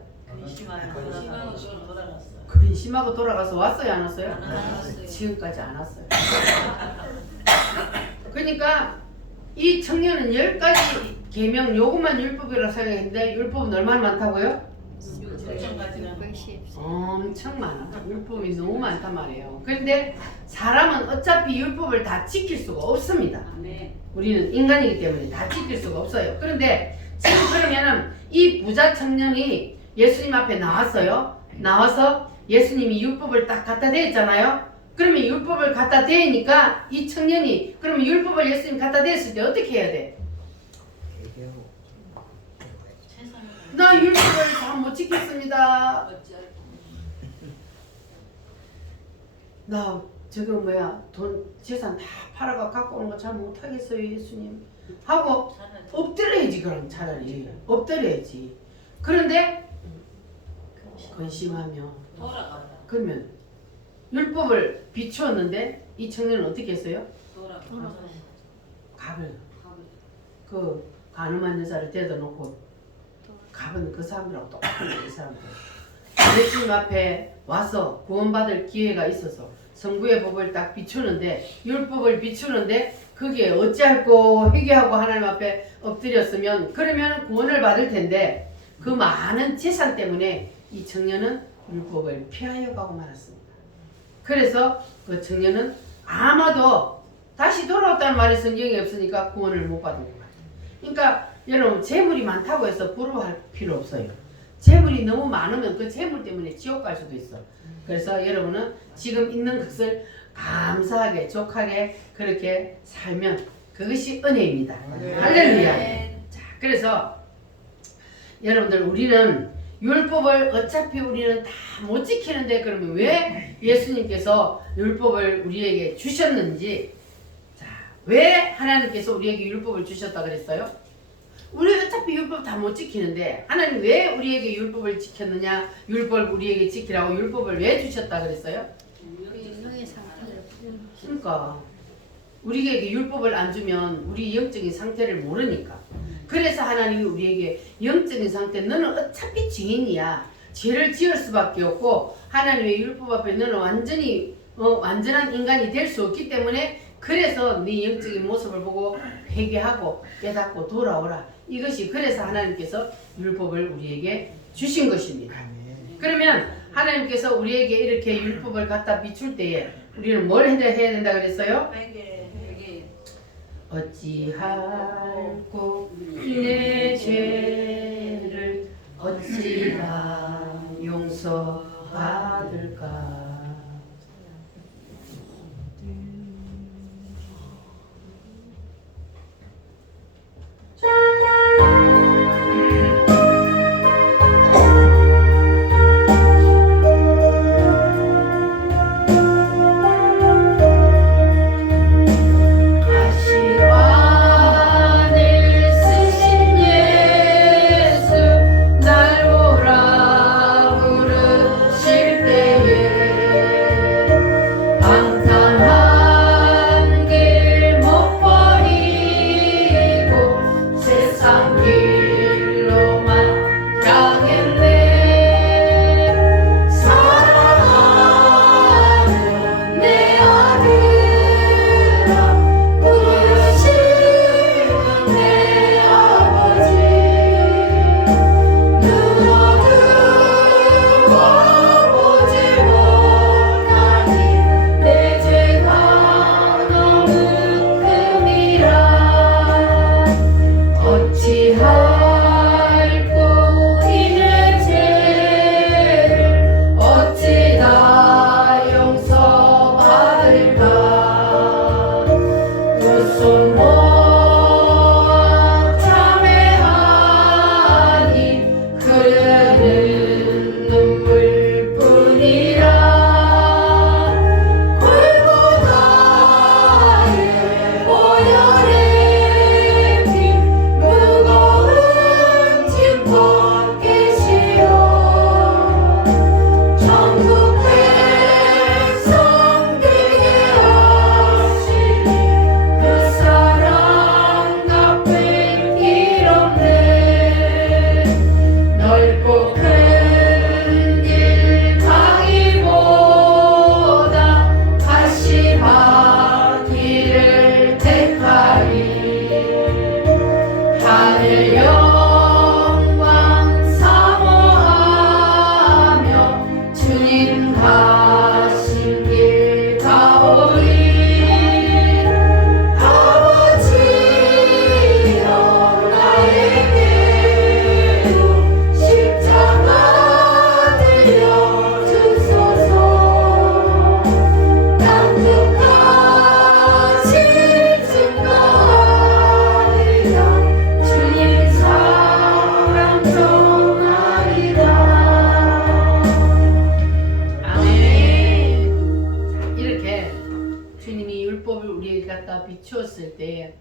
근심하고 돌아가서 왔어요, 안 왔어요? 안 왔어요. 지금까지 안 왔어요. 그러니까 이 청년은 10가지 계명 요것만 율법이라고 생각했는데 율법은 얼마나 많다고요? 610. 엄청 많아. 율법이 너무 많단 말이에요. 그런데 사람은 어차피 율법을 다 지킬 수가 없습니다. 우리는 인간이기 때문에 다 지킬 수가 없어요. 그런데 지금 그러면은 이 부자 청년이 예수님 앞에 나왔어요. 나와서 예수님이 율법을 딱 갖다 대었잖아요. 그러면 율법을 갖다 대니까 이 청년이 그러면 율법을 예수님 갖다 대었을 때 어떻게 해야 돼? 나 율법을 다 못 지켰습니다. 나 저거 뭐야 돈 재산 다 팔아가 갖고 오는 거 잘 못하겠어요 예수님 하고 엎드려야지. 그럼 차라리 엎드려야지. 그런데 근심하며 그러면 율법을 비추었는데 이 청년은 어떻게 했어요? 갑을 그 가늠한 여자를 데려다 놓고 갑은 그 사람들하고 똑같은 이 사람들 예수님 앞에 와서 구원받을 기회가 있어서 성부의 법을 딱 비추는데 율법을 비추는데 그게 어찌할꼬 회개하고 하나님 앞에 엎드렸으면 그러면 구원을 받을 텐데 그 많은 재산 때문에 이 청년은 율법을 피하여 가고 말았습니다. 그래서 그 청년은 아마도 다시 돌아왔다는 말이 성경에 없으니까 구원을 못 받은 것 같아요. 그러니까 여러분 재물이 많다고 해서 부러워할 필요 없어요. 재물이 너무 많으면 그 재물 때문에 지옥 갈 수도 있어. 그래서 여러분은 지금 있는 것을 감사하게 족하게 그렇게 살면 그것이 은혜입니다. 할렐루야. 자, 그래서 여러분들 우리는 율법을 어차피 우리는 다 못 지키는데 그러면 왜 예수님께서 율법을 우리에게 주셨는지, 자, 왜 하나님께서 우리에게 율법을 주셨다 그랬어요? 우리 어차피 율법 다 못 지키는데 하나님 왜 우리에게 율법을 지켰느냐? 율법을 우리에게 지키라고 율법을 왜 주셨다 그랬어요? 영의 상태를 그러니까 우리에게 율법을 안 주면 우리 영적인 상태를 모르니까. 그래서 하나님이 우리에게 영적인 상태, 너는 어차피 증인이야. 죄를 지을 수밖에 없고 하나님의 율법 앞에 너는 완전히 완전한 인간이 될 수 없기 때문에 그래서 네 영적인 모습을 보고 회개하고 깨닫고 돌아오라. 이것이 그래서 하나님께서 율법을 우리에게 주신 것입니다. 그러면 하나님께서 우리에게 이렇게 율법을 갖다 비출 때에 우리는 뭘 해야 된다 그랬어요? 어찌할꼬 내 죄를 어찌나 용서받을까. 날 오라 부르실 때에 갖다 비추었을 때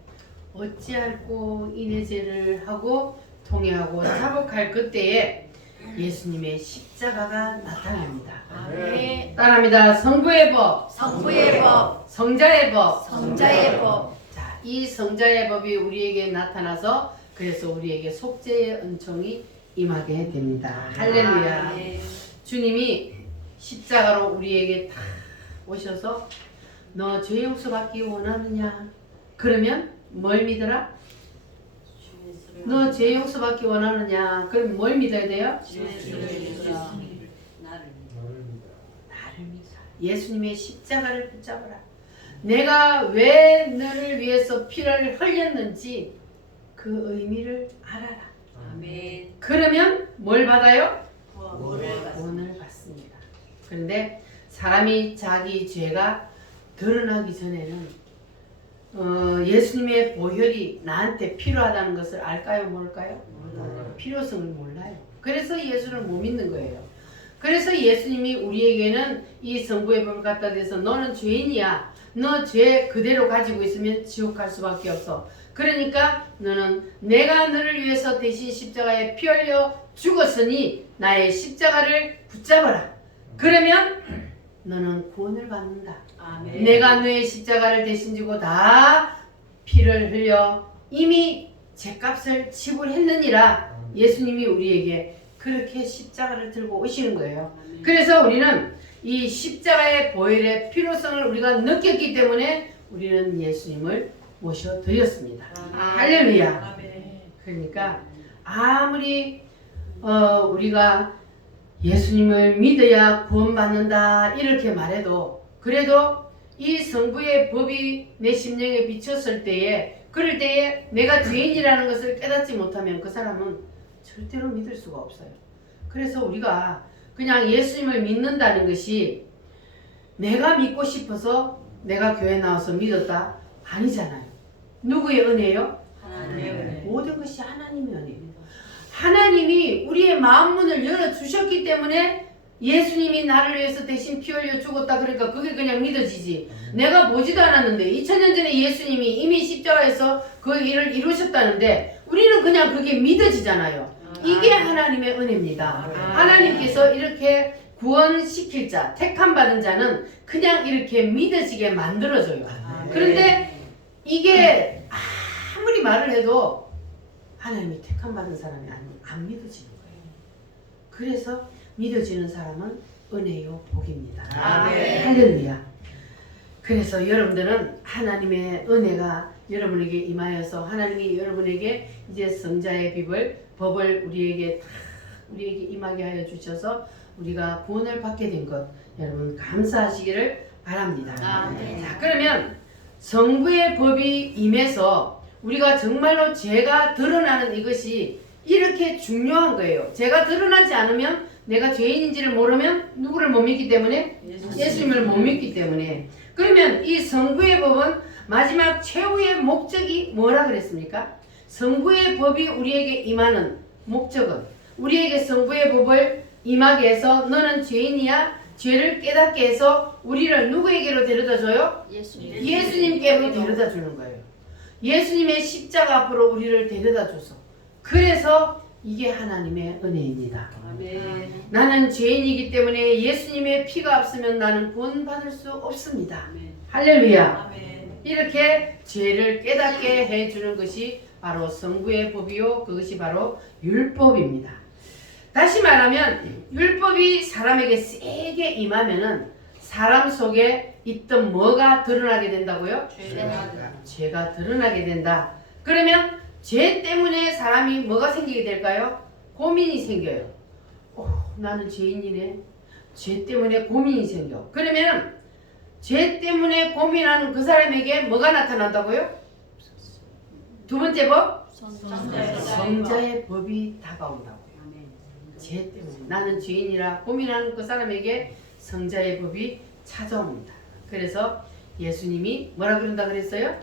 어찌할꼬 이내 죄를 하고 통회하고 자복할 그때에 예수님의 십자가가 나타납니다. 아멘. 따라합니다. 성부의 법, 성부의 법, 성자의 법. 성자의 법. 자, 이 성자의 법이 우리에게 나타나서 그래서 우리에게 속죄의 은총이 임하게 됩니다. 할렐루야. 아멘. 주님이 십자가로 우리에게 다 오셔서 너 죄 용서받기 원하느냐? 그러면 뭘 믿어라? 너 죄 용서받기 원하느냐? 그럼 뭘 믿어야 돼요? 나를 믿어라. 예수님의 십자가를 붙잡아라. 내가 왜 너를 위해서 피를 흘렸는지 그 의미를 알아라. 아멘. 그러면 뭘 받아요? 구원을 구원을 받습니다. 그런데 사람이 자기 죄가 드러나기 전에는 예수님의 보혈이 나한테 필요하다는 것을 알까요? 모를까요? 필요성을 몰라요. 그래서 예수를 못 믿는 거예요. 그래서 예수님이 우리에게는 이 성부의 법을 갖다 대서 너는 죄인이야. 너 죄 그대로 가지고 있으면 지옥 갈 수밖에 없어. 그러니까 너는 내가 너를 위해서 대신 십자가에 피 흘려 죽었으니 나의 십자가를 붙잡아라. 그러면 너는 구원을 받는다. 아멘. 내가 너의 십자가를 대신 지고 다 피를 흘려 이미 죄값을 지불했느니라. 예수님이 우리에게 그렇게 십자가를 들고 오시는 거예요. 그래서 우리는 이 십자가의 보혈의 필요성을 우리가 느꼈기 때문에 우리는 예수님을 모셔드렸습니다. 할렐루야. 그러니까 아무리 우리가 예수님을 믿어야 구원받는다 이렇게 말해도 그래도 이 성부의 법이 내 심령에 비쳤을 때에 그럴 때에 내가 죄인이라는 것을 깨닫지 못하면 그 사람은 절대로 믿을 수가 없어요. 그래서 우리가 그냥 예수님을 믿는다는 것이 내가 믿고 싶어서 내가 교회 나와서 믿었다 아니잖아요. 누구의 은혜요? 하나님의 은혜. 모든 것이 하나님의 은혜입니다. 하나님이 우리의 마음 문을 열어주셨기 때문에 예수님이 나를 위해서 대신 피 흘려 죽었다 그러니까 그게 그냥 믿어지지. 내가 보지도 않았는데 2000년 전에 예수님이 이미 십자가에서 그 일을 이루셨다는데 우리는 그냥 그게 믿어지잖아요. 이게 하나님의 은혜입니다. 하나님께서 이렇게 구원시킬 자, 택함 받은 자는 그냥 이렇게 믿어지게 만들어줘요. 그런데 이게 아무리 말을 해도 하나님이 택함 받은 사람이 안 믿어지는 거예요. 그래서 믿어지는 사람은 은혜요 복입니다. 아멘. 할렐루야. 그래서 여러분들은 하나님의 은혜가 여러분에게 임하여서 하나님이 여러분에게 이제 성자의 법을 우리에게 임하게 하여 주셔서 우리가 구원을 받게 된 것 여러분 감사하시기를 바랍니다. 아멘. 자, 그러면 성부의 법이 임해서 우리가 정말로 죄가 드러나는 이것이 이렇게 중요한 거예요. 죄가 드러나지 않으면 내가 죄인인지를 모르면 누구를 못 믿기 때문에 예수님을 못 믿기 때문에 그러면 이 성부의 법은 마지막 최후의 목적이 뭐라 그랬습니까? 성부의 법이 우리에게 임하는 목적은 우리에게 성부의 법을 임하게 해서 너는 죄인이야 죄를 깨닫게 해서 우리를 누구에게로 데려다 줘요? 예수님께로 데려다 주는 거예요. 예수님의 십자가 앞으로 우리를 데려다 줘서 그래서 이게 하나님의 은혜입니다. 아멘. 나는 죄인이기 때문에 예수님의 피가 없으면 나는 구원받을 수 없습니다. 할렐루야. 이렇게 죄를 깨닫게 해주는 것이 바로 성부의 법이요 그것이 바로 율법입니다. 다시 말하면 율법이 사람에게 세게 임하면은 사람 속에 있던 뭐가 드러나게 된다고요? 죄가 드러나게 된다. 그러면 죄 때문에 사람이 뭐가 생기게 될까요? 고민이 생겨요. 나는 죄인이네. 죄 때문에 고민이 생겨. 그러면 죄 때문에 고민하는 그 사람에게 뭐가 나타난다고요? 두 번째 법? 성자의 법이 다가온다고요. 죄 때문에 나는 죄인이라 고민하는 그 사람에게 성자의 법이 찾아옵니다. 그래서 예수님이 뭐라 그런다 그랬어요?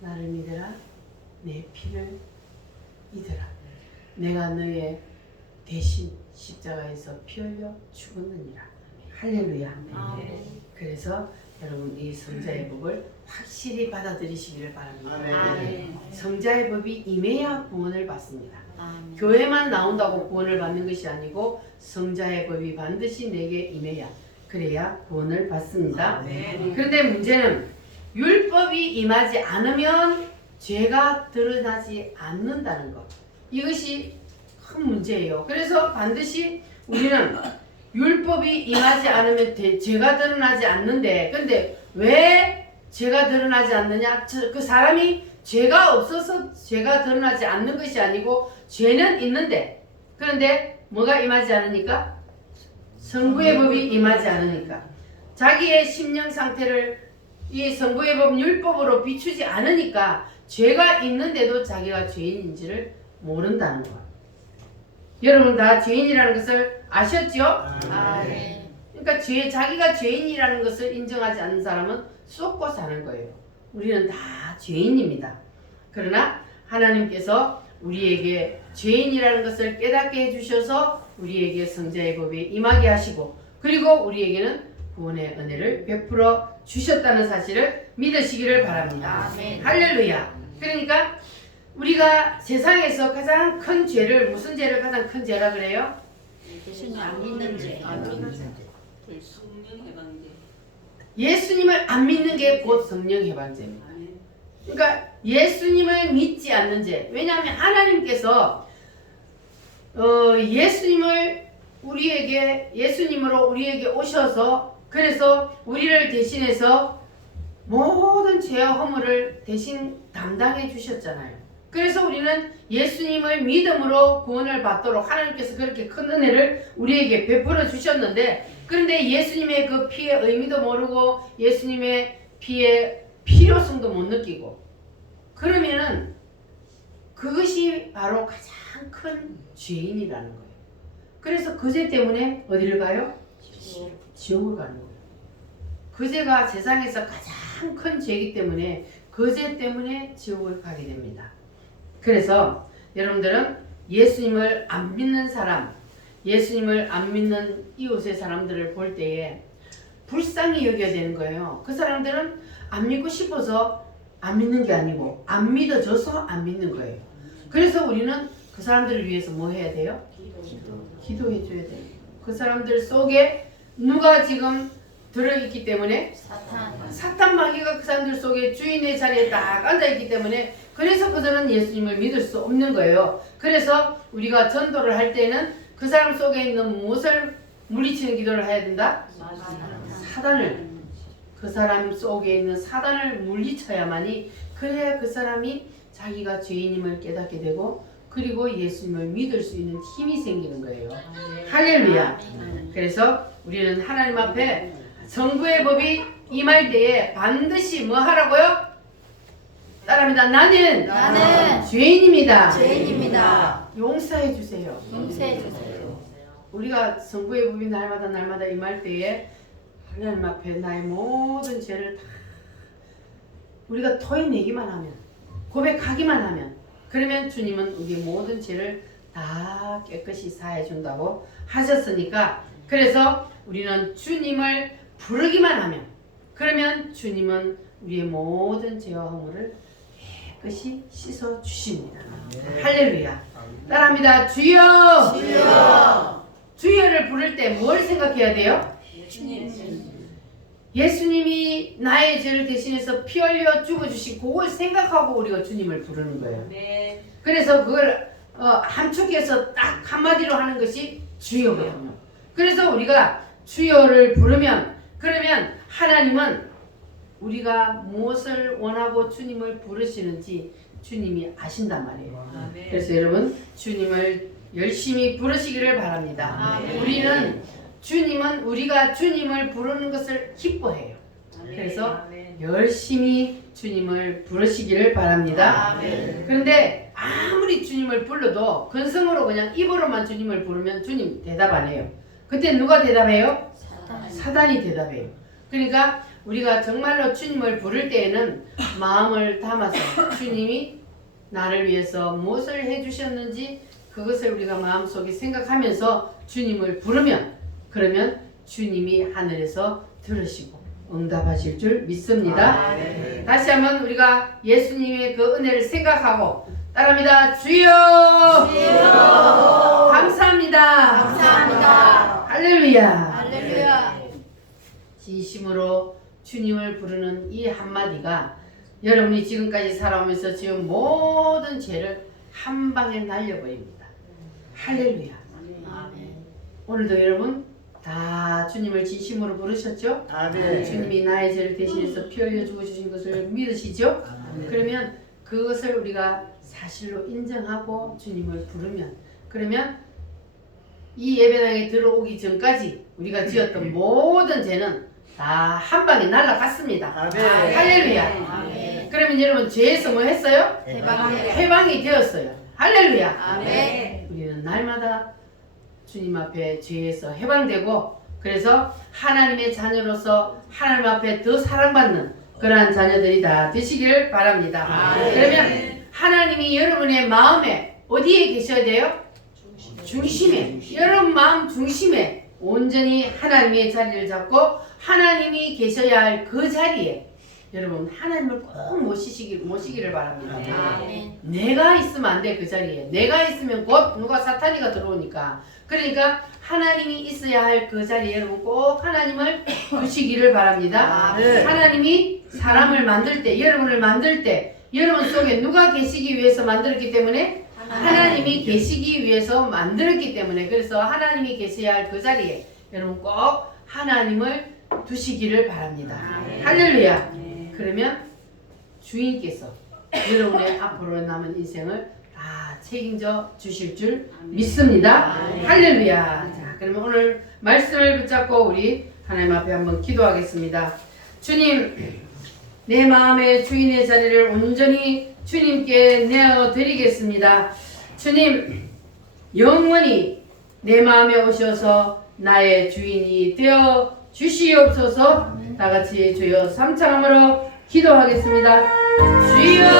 나를 믿어라. 내 피를 믿어라. 내가 너의 대신 십자가에서 피 흘려 죽었느니라. 할렐루야. 그래서 여러분 이 성자의 법을 확실히 받아들이시기를 바랍니다. 아멘. 성자의 법이 임해야 구원을 받습니다. 아멘. 교회만 나온다고 구원을 받는 것이 아니고 성자의 법이 반드시 내게 임해야 그래야 구원을 받습니다. 아멘. 그런데 문제는 율법이 임하지 않으면 죄가 드러나지 않는다는 것. 이것이 큰 문제예요. 그래서 반드시 우리는 율법이 임하지 않으면 죄가 드러나지 않는데, 근데 왜 죄가 드러나지 않느냐? 그 사람이 죄가 없어서 죄가 드러나지 않는 것이 아니고 죄는 있는데, 그런데 뭐가 임하지 않으니까? 성부의 법이 임하지 않으니까. 자기의 심령 상태를 이 성부의 법 율법으로 비추지 않으니까 죄가 있는데도 자기가 죄인인지를 모른다는 것. 여러분 다 죄인이라는 것을 아셨죠? 아멘. 그러니까 자기가 죄인이라는 것을 인정하지 않는 사람은 쏟고 사는 거예요. 우리는 다 죄인입니다. 그러나 하나님께서 우리에게 죄인이라는 것을 깨닫게 해주셔서 우리에게 성자의 법에 임하게 하시고, 그리고 우리에게는 구원의 은혜를 베풀어 주셨다는 사실을 믿으시기를 바랍니다. 아멘. 할렐루야. 그러니까 우리가 세상에서 가장 큰 죄를, 무슨 죄를 가장 큰 죄라 그래요? 예수님 안 믿는 죄. 성령 해방제. 예수님을 안 믿는 게 곧 성령 해방죄입니다. 그러니까 예수님을 믿지 않는 죄. 왜냐하면 하나님께서 예수님으로 우리에게 오셔서, 그래서 우리를 대신해서 모든 죄와 허물을 대신 담당해 주셨잖아요. 그래서 우리는 예수님을 믿음으로 구원을 받도록 하나님께서 그렇게 큰 은혜를 우리에게 베풀어 주셨는데, 그런데 예수님의 그 피의 의미도 모르고 예수님의 피의 필요성도 못 느끼고, 그러면은 그것이 바로 가장 큰 죄인이라는 거예요. 그래서 그 죄 때문에 어디를 가요? 지옥을 가는 거예요. 그 죄가 세상에서 가장 큰 죄이기 때문에 그 죄 때문에 지옥을 가게 됩니다. 그래서 여러분들은 예수님을 안 믿는 사람, 예수님을 안 믿는 이웃의 사람들을 볼 때에 불쌍히 여겨야 되는 거예요. 그 사람들은 안 믿고 싶어서 안 믿는 게 아니고 안 믿어져서 안 믿는 거예요. 그래서 우리는 그 사람들을 위해서 뭐 해야 돼요? 기도해 줘야 돼요. 그 사람들 속에 누가 지금 들어있기 때문에? 사탄 마귀가 그 사람들 속에 주인의 자리에 딱 앉아있기 때문에, 그래서 그들은 예수님을 믿을 수 없는 거예요. 그래서 우리가 전도를 할 때는 그 사람 속에 있는 무엇을 물리치는 기도를 해야 된다? 사단을, 그 사람 속에 있는 사단을 물리쳐야만이, 그래야 그 사람이 자기가 죄인임을 깨닫게 되고, 그리고 예수님을 믿을 수 있는 힘이 생기는 거예요. 할렐루야. 그래서 우리는 하나님 앞에 성부의 법이 임할 때에 반드시 뭐 하라고요? 따라합니다. 나는 죄인입니다. 죄인입니다. 용서해 주세요. 용서해 주세요. 우리가 성부의 법이 날마다 임할 때에 하나님 앞에 나의 모든 죄를 다 우리가 토해내기만 하면, 고백하기만 하면, 그러면 주님은 우리의 모든 죄를 다 깨끗이 사해 준다고 하셨으니까, 그래서 우리는 주님을 부르기만 하면, 그러면 주님은 우리의 모든 죄와 허물을 깨끗이 씻어 주십니다. 할렐루야. 따라합니다. 주여. 주여를 부를 때 뭘 생각해야 돼요? 예수님이 나의 죄를 대신해서 피 흘려 죽어주신 그걸 생각하고 우리가 주님을 부르는 거예요. 네. 그래서 그걸 함축해서 딱 한마디로 하는 것이 주여거든요. 그래서 우리가 주여를 부르면, 그러면 하나님은 우리가 무엇을 원하고 주님을 부르시는지 주님이 아신단 말이에요. 아멘. 그래서 여러분 주님을 열심히 부르시기를 바랍니다. 아멘. 주님은 우리가 주님을 부르는 것을 기뻐해요. 그래서 아멘. 열심히 주님을 부르시기를 바랍니다. 아멘. 그런데 아무리 주님을 불러도 근성으로 그냥 입으로만 주님을 부르면 주님 대답 안 해요. 그때 누가 대답해요? 사단이 대답해요. 그러니까 우리가 정말로 주님을 부를 때에는 마음을 담아서 주님이 나를 위해서 무엇을 해주셨는지 그것을 우리가 마음속에 생각하면서 주님을 부르면, 그러면 주님이 하늘에서 들으시고 응답하실 줄 믿습니다. 네. 다시 한번 우리가 예수님의 그 은혜를 생각하고 따라합니다. 주여! 감사합니다. 감사합니다. 할렐루야. 할렐루야. 진심으로 주님을 부르는 이 한마디가 여러분이 지금까지 살아오면서 지은 모든 죄를 한 방에 날려버립니다. 할렐루야. 오늘도 여러분 다 주님을 진심으로 부르셨죠? 아멘. 주님이 나의 죄를 대신해서 피 흘려 죽으신 것을 믿으시죠? 그러면 그것을 우리가 사실로 인정하고 주님을 부르면, 그러면 이 예배당에 들어오기 전까지 우리가 지었던 모든 죄는 다 한 방에 날아갔습니다. 아멘. 할렐루야. 아멘. 그러면 여러분 죄에서 뭐 했어요? 대박이에요. 해방이 되었어요. 할렐루야. 아멘. 우리는 날마다 주님 앞에 죄에서 해방되고, 그래서 하나님의 자녀로서 하나님 앞에 더 사랑받는 그러한 자녀들이 다 되시기를 바랍니다. 아멘. 그러면 하나님이 여러분의 마음에 어디에 계셔야 돼요? 중심에. 여러분 마음 중심에 온전히 하나님의 자리를 잡고 하나님이 계셔야 할 그 자리에 여러분 하나님을 꼭 모시기를 바랍니다. 아멘. 내가 있으면 안 돼. 그 자리에 내가 있으면 곧 누가 사탄이가 들어오니까. 그러니까 하나님이 있어야 할 그 자리에 여러분 꼭 하나님을 두시기를 바랍니다. 아멘. 하나님이 사람을 만들 때, 여러분을 만들 때 여러분 속에 누가 계시기 위해서 만들었기 때문에? 하나님이 계시기 위해서 만들었기 때문에. 그래서 하나님이 계셔야 할 그 자리에 여러분 꼭 하나님을 두시기를 바랍니다. 할렐루야. 그러면 주인께서 여러분의 앞으로 남은 인생을 다 책임져 주실 줄 믿습니다. 할렐루야. 자, 그러면 오늘 말씀을 붙잡고 우리 하나님 앞에 한번 기도하겠습니다. 주님, 내 마음의 주인의 자리를 온전히 주님께 내어드리겠습니다. 주님, 영원히 내 마음에 오셔서 나의 주인이 되어 주시옵소서. 다 같이 주여 삼창함으로 기도하겠습니다. 주여!